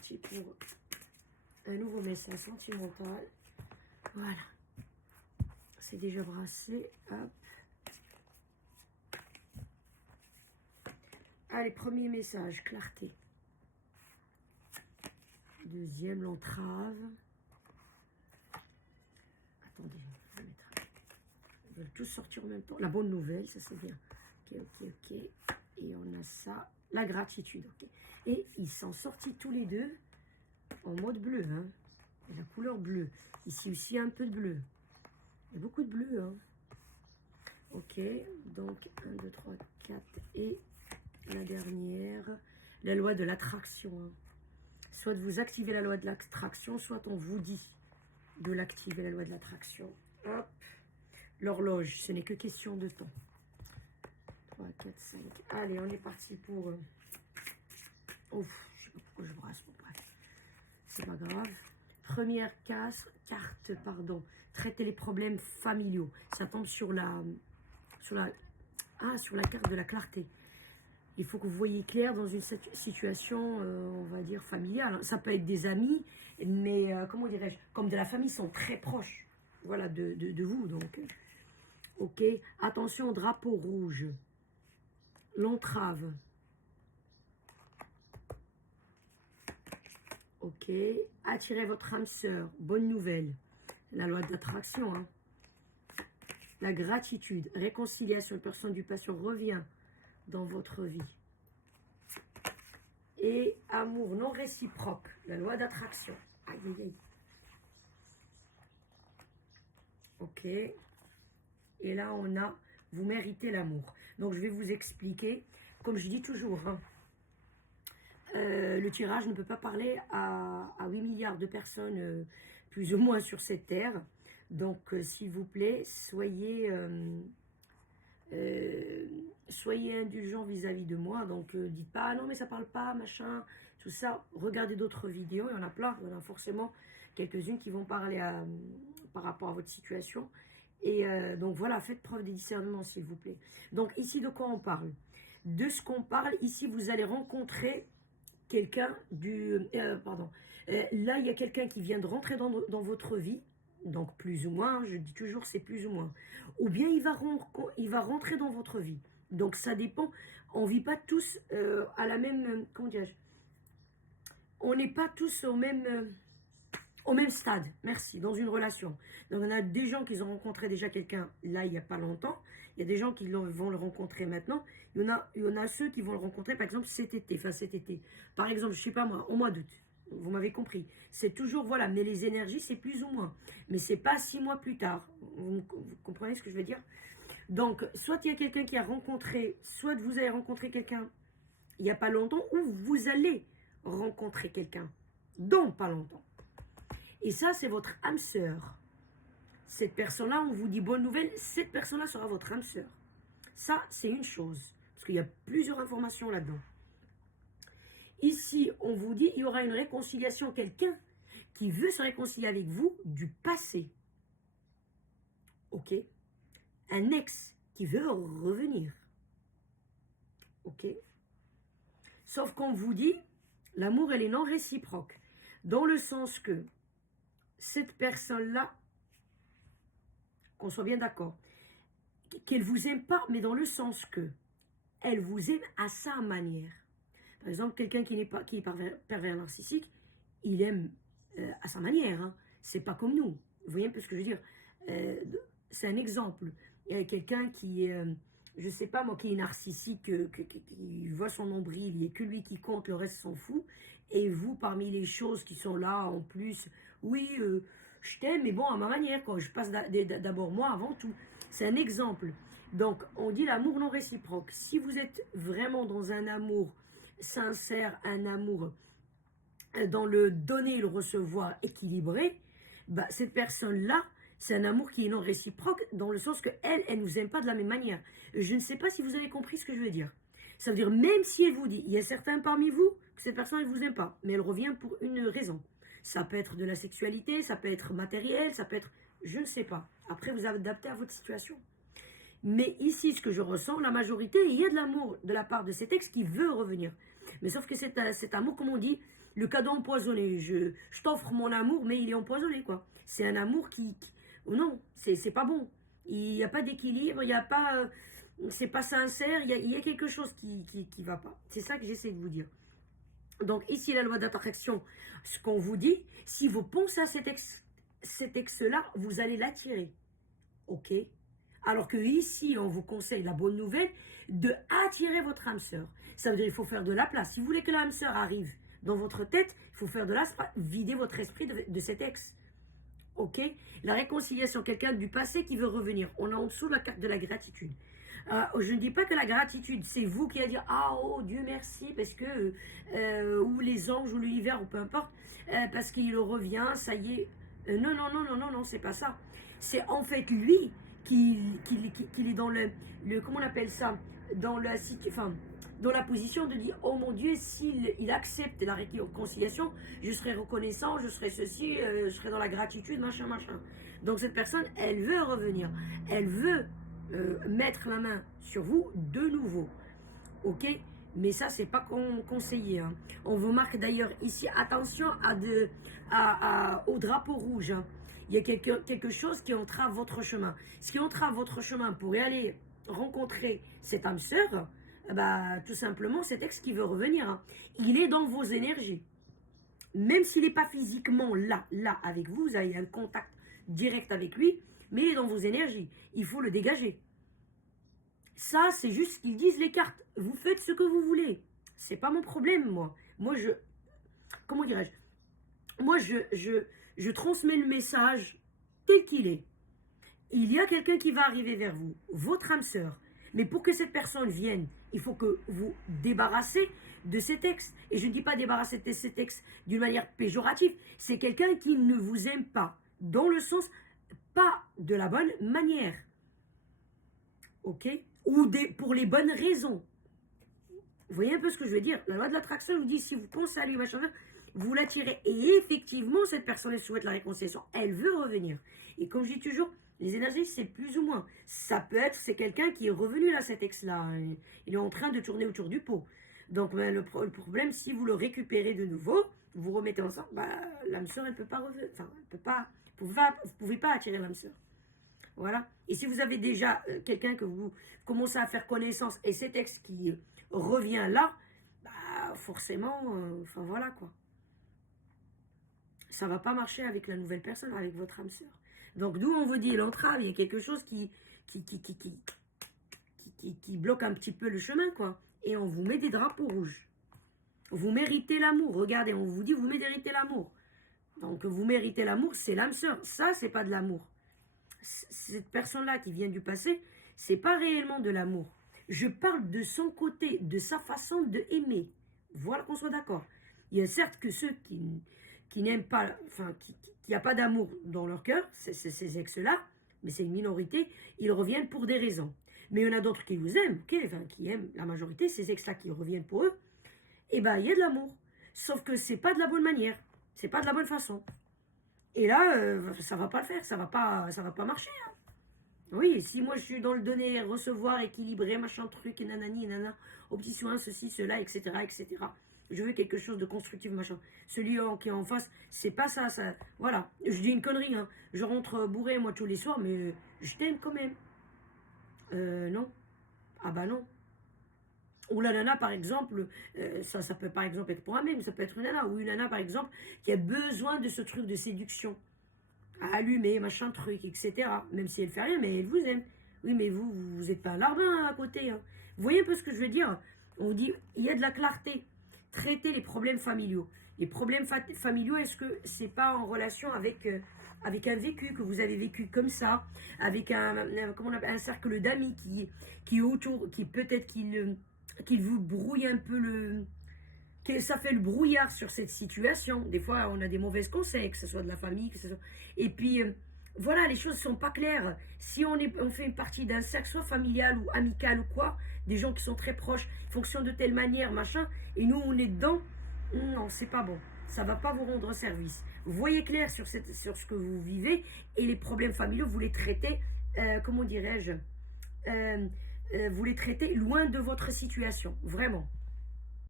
parti pour un nouveau message sentimental. Voilà. C'est déjà brassé. Hop. Allez, premier message, clarté. Deuxième, l'entrave. Attendez, je vais mettre. Ils veulent tous sortir en même temps. La bonne nouvelle, ça c'est bien. Ok. Et on a ça, la gratitude. Ok. Et ils sont sortis tous les deux en mode bleu. Hein. Et la couleur bleue. Ici aussi un peu de bleu. Il y a beaucoup de bleu. Hein. Ok, donc 1, 2, 3, 4 et la dernière, la loi de l'attraction. Hein. Soit vous activez la loi de l'attraction, soit on vous dit de l'activer, la loi de l'attraction. Hop, l'horloge, ce n'est que question de temps. 3, 4, 5. Allez, on est parti pour... Ouf, je sais pas pourquoi je brasse, bon bref. C'est pas grave. Première carte, pardon. Traiter les problèmes familiaux. Ça tombe sur la carte de la clarté. Il faut que vous voyez clair dans une situation, on va dire, familiale. Ça peut être des amis, mais comment dirais-je, comme de la famille, sont très proches, voilà, de vous. Donc, ok. Attention, drapeau rouge. L'entrave. Ok. Attirez votre âme sœur. Bonne nouvelle. La loi de l'attraction. Hein. La gratitude. Réconciliation. Une personne du passé revient dans votre vie. Et amour non réciproque. La loi d'attraction. Aïe, aïe, aïe. Ok. Et là, on a, vous méritez l'amour. Donc, je vais vous expliquer. Comme je dis toujours, hein, le tirage ne peut pas parler à 8 milliards de personnes, plus ou moins sur cette terre. Donc, s'il vous plaît, soyez indulgents vis-à-vis de moi. Donc, dites pas, ah non, mais ça parle pas, machin, tout ça. Regardez d'autres vidéos, il y en a plein. Il y en a forcément quelques-unes qui vont parler par rapport à votre situation. Et donc, voilà, faites preuve de discernement, s'il vous plaît. Donc, ici, de quoi on parle? De ce qu'on parle, ici, vous allez rencontrer quelqu'un là, il y a quelqu'un qui vient de rentrer dans votre vie. Donc, plus ou moins, je dis toujours, c'est plus ou moins. Ou bien, il va rentrer dans votre vie. Donc, ça dépend. On ne vit pas tous à la même... comment dirais-je? On n'est pas tous au même stade, merci, dans une relation. Donc, on a des gens qui ont rencontré déjà quelqu'un, là, il n'y a pas longtemps. Il y a des gens qui vont le rencontrer maintenant. Il y en a ceux qui vont le rencontrer, par exemple, cet été. Par exemple, je ne sais pas moi, au mois d'août. Vous m'avez compris. C'est toujours, voilà, mais les énergies, c'est plus ou moins. Mais c'est pas 6 mois plus tard. Vous comprenez ce que je veux dire? Donc, soit il y a quelqu'un qui a rencontré, soit vous avez rencontré quelqu'un il n'y a pas longtemps, ou vous allez rencontrer quelqu'un dans pas longtemps. Et ça, c'est votre âme sœur. Cette personne-là, on vous dit bonne nouvelle, cette personne-là sera votre âme sœur. Ça, c'est une chose. Parce qu'il y a plusieurs informations là-dedans. Ici, on vous dit, il y aura une réconciliation, quelqu'un qui veut se réconcilier avec vous du passé. Ok. Un ex qui veut revenir. Ok. Sauf qu'on vous dit, l'amour, elle est non réciproque. Dans le sens que cette personne-là, qu'on soit bien d'accord, qu'elle vous aime pas, mais dans le sens que elle vous aime à sa manière. Par exemple, quelqu'un qui est pervers narcissique, il aime à sa manière. Hein. C'est pas comme nous. Vous voyez un peu ce que je veux dire? C'est un exemple. Il y a quelqu'un qui est, je sais pas moi, qui est narcissique, qui voit son nombril, il n'y a que lui qui compte, le reste s'en fout. Et vous, parmi les choses qui sont là en plus, oui, je t'aime, mais bon, à ma manière, quoi. Je passe d'abord moi avant tout. C'est un exemple. Donc, on dit l'amour non réciproque. Si vous êtes vraiment dans un amour sincère, un amour dans le donner et le recevoir équilibré, bah, cette personne-là, c'est un amour qui est non réciproque dans le sens que elle nous aime pas de la même manière. Je ne sais pas si vous avez compris ce que je veux dire. Ça veut dire, même si elle vous dit, il y a certains parmi vous que cette personne ne vous aime pas, mais elle revient pour une raison. Ça peut être de la sexualité, ça peut être matériel, ça peut être, je ne sais pas. Après, vous adaptez à votre situation. Mais ici, ce que je ressens, la majorité, il y a de l'amour de la part de cet ex qui veut revenir. Mais sauf que cet amour, comme on dit, le cadeau empoisonné. Je t'offre mon amour, mais il est empoisonné, quoi. C'est un amour non, c'est pas bon. Il n'y a pas d'équilibre, il n'y a pas... c'est pas sincère, il y a quelque chose qui va pas. C'est ça que j'essaie de vous dire. Donc ici, la loi d'attraction, ce qu'on vous dit, si vous pensez à cet ex-là, vous allez l'attirer. Ok? Alors que ici, on vous conseille la bonne nouvelle de attirer votre âme sœur. Ça veut dire qu'il faut faire de la place. Si vous voulez que l'âme sœur arrive dans votre tête, il faut faire de la place, vider votre esprit de cet ex. Ok? La réconciliation, quelqu'un du passé qui veut revenir. On a en dessous la carte de la gratitude. Je ne dis pas que la gratitude, c'est vous qui allez dire ah oh Dieu merci parce que ou les anges ou l'univers ou peu importe parce qu'il revient, ça y est. Non, c'est pas ça. C'est en fait lui qui est dans le comment on appelle ça, dans dans la position de dire oh mon Dieu, s'il accepte la réconciliation, je serai reconnaissant, je serai ceci, je serai dans la gratitude, machin. Donc cette personne, elle veut revenir, elle veut mettre la main sur vous de nouveau. Ok? Mais ça, c'est pas conseillé. Hein. On vous marque d'ailleurs ici, attention au drapeau rouge. Hein. Il y a quelque chose qui entrave votre chemin. Ce qui entrave votre chemin pour y aller rencontrer cette âme sœur, bah, tout simplement, cet ex qui veut revenir. Hein. Il est dans vos énergies. Même s'il n'est pas physiquement là avec vous, vous avez un contact direct avec lui, mais il est dans vos énergies. Il faut le dégager. Ça, c'est juste ce qu'ils disent les cartes. Vous faites ce que vous voulez. C'est pas mon problème, moi. Comment dirais-je? Moi, je transmets le message tel qu'il est. Il y a quelqu'un qui va arriver vers vous, votre âme sœur. Mais pour que cette personne vienne, il faut que vous débarrassez de cet ex. Et je ne dis pas débarrasser de cet ex d'une manière péjorative. C'est quelqu'un qui ne vous aime pas. Dans le sens, pas de la bonne manière. Ok? Ou pour les bonnes raisons. Vous voyez un peu ce que je veux dire? La loi de l'attraction vous dit, si vous pensez à lui, machin, vous l'attirez. Et effectivement, cette personne, elle souhaite la réconciliation. Elle veut revenir. Et comme je dis toujours, les énergies, c'est plus ou moins. Ça peut être, c'est quelqu'un qui est revenu là, cet ex-là. Il est en train de tourner autour du pot. Donc, ben, le problème, si vous le récupérez de nouveau, vous remettez ensemble, bah, l'âme sœur, elle ne peut pas revenir. Enfin, elle peut pas, vous ne pouvez pas attirer l'âme sœur. Voilà. Et si vous avez déjà quelqu'un que vous commencez à faire connaissance et cet ex qui revient là, bah, forcément, enfin voilà quoi. Ça ne va pas marcher avec la nouvelle personne, avec votre âme sœur. Donc d'où on vous dit l'entrave, il y a quelque chose qui bloque un petit peu le chemin quoi. Et on vous met des drapeaux rouges. Vous méritez l'amour. Regardez, on vous dit vous méritez l'amour. Donc vous méritez l'amour, c'est l'âme sœur. Ça, c'est pas de l'amour. Cette personne-là qui vient du passé, c'est pas réellement de l'amour. Je parle de son côté, de sa façon de aimer. Voilà qu'on soit d'accord. Il y a certes que ceux qui n'aiment pas, enfin, qui n'y a pas d'amour dans leur cœur, ces ex-là, mais c'est une minorité, ils reviennent pour des raisons. Mais il y en a d'autres qui vous aiment, okay, enfin, qui aiment la majorité, ces ex-là qui reviennent pour eux, et ben il y a de l'amour. Sauf que c'est pas de la bonne manière, c'est pas de la bonne façon. Et là, ça va pas le faire, ça va pas marcher. Hein. Oui, si moi je suis dans le donner, recevoir, équilibré, machin truc, nanani, nana, au petit soin, ceci, cela, etc., etc. Je veux quelque chose de constructif, machin. Celui qui est en face, c'est pas ça, voilà. Je dis une connerie, hein. Je rentre bourré, moi, tous les soirs, mais je t'aime quand même. Non. Ah bah non. Ou la nana, par exemple, ça peut par exemple être pour un mec, ça peut être une nana, ou une nana, par exemple, qui a besoin de ce truc de séduction. À allumer, machin truc, etc. Même si elle fait rien, mais elle vous aime. Oui, mais vous n'êtes pas un larbin à côté. Hein. Vous voyez un peu ce que je veux dire? On dit, il y a de la clarté. Traiter les problèmes familiaux. Les problèmes familiaux, est-ce que c'est pas en relation avec un vécu, que vous avez vécu comme ça, avec un cercle d'amis qui est autour, qui peut-être qu'il vous brouille un peu ça fait le brouillard sur cette situation. Des fois, on a des mauvais conseils, que ce soit de la famille, que ce soit... Et puis, voilà, les choses ne sont pas claires. Si on fait une partie d'un cercle, soit familial ou amical ou quoi, des gens qui sont très proches, fonctionnent de telle manière, machin, et nous, on est dedans, non, c'est pas bon. Ça ne va pas vous rendre service. Vous voyez clair sur ce que vous vivez, et les problèmes familiaux, vous les traitez, comment dirais-je, vous les traitez loin de votre situation, vraiment.